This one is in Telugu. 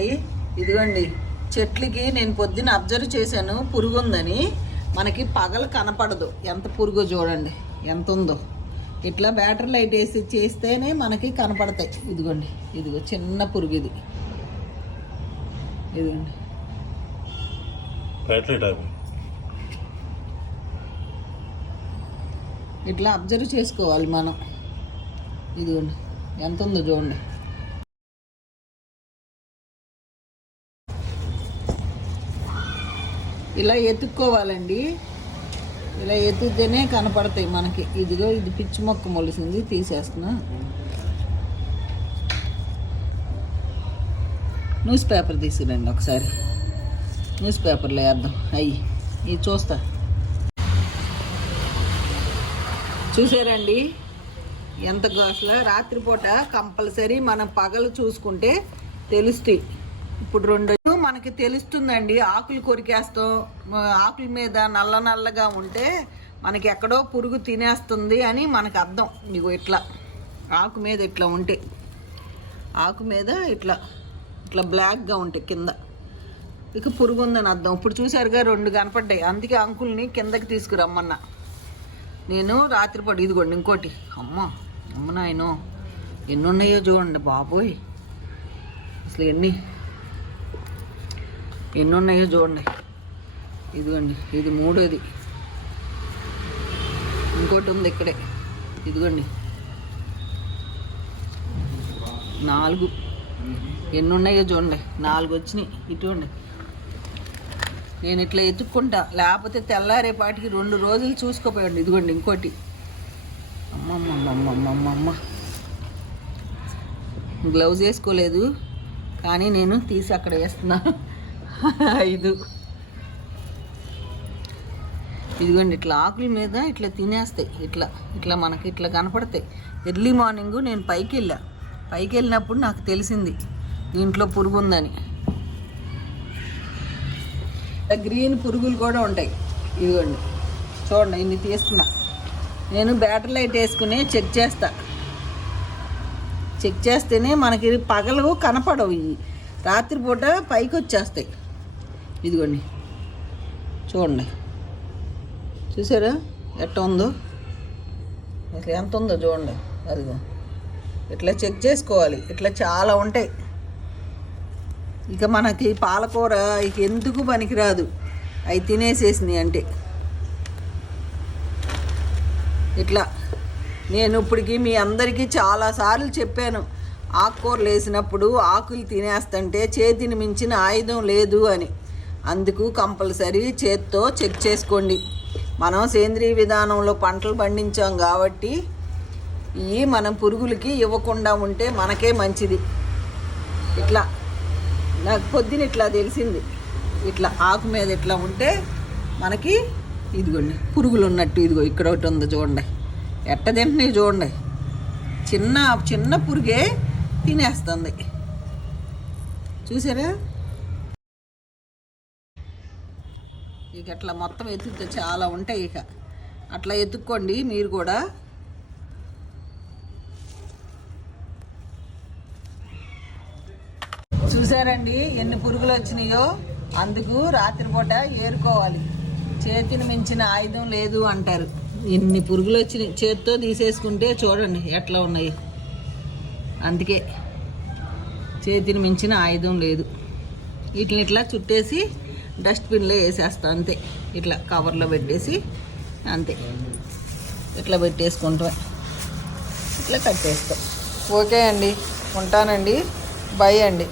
చూసారండి, ఇదిగోండి చెట్లకి నేను పొద్దున్న అబ్జర్వ్ చేశాను పురుగు ఉందని. మనకి పగలు కనపడదు, ఎంత పురుగో చూడండి ఎంత ఉందో. ఇట్లా బ్యాటరీ లైట్ వేసి చేస్తేనే మనకి కనపడతాయి. ఇదిగోండి, ఇదిగో చిన్న పురుగు ఇది, ఇదిగోండి ఇట్లా అబ్జర్వ్ చేసుకోవాలి మనం. ఇదిగోండి ఎంత ఉందో చూడండి. ఇలా ఎత్తుక్కోవాలండి, ఇలా ఎత్తుతేనే కనపడతాయి మనకి. ఇదిగో ఇది పిచ్చి మొక్క మొలిసింది, తీసేస్తున్నా. న్యూస్ పేపర్ తీసుకురండి ఒకసారి, న్యూస్ పేపర్లో వేద్దాం. ఇది చూస్తా. చూసారండి ఎంత అసలు రాత్రిపూట కంపల్సరీ మనం పగలు చూసుకుంటే తెలుస్తాయి. ఇప్పుడు రెండు మనకి తెలుస్తుందండి. ఆకులు కొరికేస్తాం, ఆకుల మీద నల్ల నల్లగా ఉంటే మనకి ఎక్కడో పురుగు తినేస్తుంది అని మనకు అర్థం. ఇగో ఇట్లా ఆకు మీద ఇట్లా ఉంటే, ఆకు మీద ఇట్లా ఇట్లా బ్లాక్గా ఉంటాయి కింద, ఇక పురుగు ఉందని అర్థం. ఇప్పుడు చూసారుగా రెండు కనపడ్డాయి, అందుకే అంకుల్ని కిందకి తీసుకురమ్మన్నా నేను రాత్రిపూట. ఇదిగోండి ఇంకోటి. అమ్మ నాయనో ఎన్ని ఉన్నాయో చూడండి బాబోయ్, అసలు ఎన్ని ఉన్నాయో చూడండి. ఇదిగోండి ఇది మూడోది, ఇంకోటి ఉంది ఇక్కడే. ఇదిగోండి 4 ఎన్ని ఉన్నాయో చూడండి. 4 వచ్చినాయి. ఇటువంటి నేను ఇట్లా ఎత్తుక్కుంటా, లేకపోతే తెల్లారేపాటికి 2 రోజులు చూసుకోపోయండి. ఇదిగోండి ఇంకోటి. అమ్మమ్మమ్మమ్మమ్మమ్మ, గ్లౌజ్ వేసుకోలేదు కానీ నేను తీసి అక్కడ వేస్తున్నా. 5 ఇదిగోండి ఇట్లా ఆకుల మీద ఇట్లా తినేస్తాయి. ఇట్లా మనకి ఇట్లా కనపడతాయి. ఎర్లీ మార్నింగ్ నేను పైకి వెళ్ళినప్పుడు నాకు తెలిసింది దీంట్లో పురుగు ఉందని. గ్రీన్ పురుగులు కూడా ఉంటాయి. ఇదిగోండి చూడండి, ఇన్ని తీస్తున్నా. నేను బ్యాటరీ లైట్ వేసుకుని చెక్ చేస్తేనే మనకి పగలు కనపడవు. ఇవి రాత్రిపూట పైకి వచ్చేస్తాయి. ఇదిగోండి చూడండి, చూసారా ఎట్లా ఉందో, అసలు ఎంత ఉందో చూడండి. అదిగో ఇట్లా చెక్ చేసుకోవాలి. ఇట్లా చాలా ఉంటాయి. ఇక మనకి పాలకూర ఇక ఎందుకు పనికిరాదు, అవి తినేసేసినాయి అంటే. ఇట్లా నేను ఇప్పటికి మీ అందరికీ చాలాసార్లు చెప్పాను, ఆకుకూరలు వేసినప్పుడు ఆకులు తినేస్తుంటే చేతిని మించిన ఆయుధం లేదు అని. అందుకు కంపల్సరీ చేత్తో చెక్ చేసుకోండి. మనం సేంద్రీయ విధానంలో పంటలు పండించాం కాబట్టి ఇవి మనం పురుగులకి ఇవ్వకుండా ఉంటే మనకే మంచిది. ఇట్లా నాకు పొద్దున ఇట్లా తెలిసింది. ఇట్లా ఆకు మీద ఇట్లా ఉంటే మనకి ఇదిగోండి పురుగులు ఉన్నట్టు. ఇదిగో ఇక్కడ ఒకటి ఉంది చూడండి, ఎట్ట తింటున్నాయి చూడండి. చిన్న పురుగే తినేస్తుంది. చూసారా? ఇక అట్లా మొత్తం ఎత్తుతే చాలా ఉంటాయి. ఇక అట్లా ఎత్తుక్కోండి మీరు కూడా. చూసారండి ఎన్ని పురుగులు వచ్చినాయో. అందుకు రాత్రిపూట ఏరుకోవాలి. చేతిని మించిన ఆయుధం లేదు అంటారు. ఎన్ని పురుగులు వచ్చినాయి, చేతితో తీసేసుకుంటే చూడండి ఎట్లా ఉన్నాయి. అందుకే చేతిని మించిన ఆయుధం లేదు. వీటిని ఇట్లా చుట్టేసి డస్ట్బిన్లో వేసేస్తాం అంతే. ఇట్లా కవర్లో పెట్టేసి అంతే, ఇట్లా పెట్టేసుకుంటాం, ఇట్లా కట్టేస్తాం. ఓకే అండి, ఉంటానండి. బై అండి.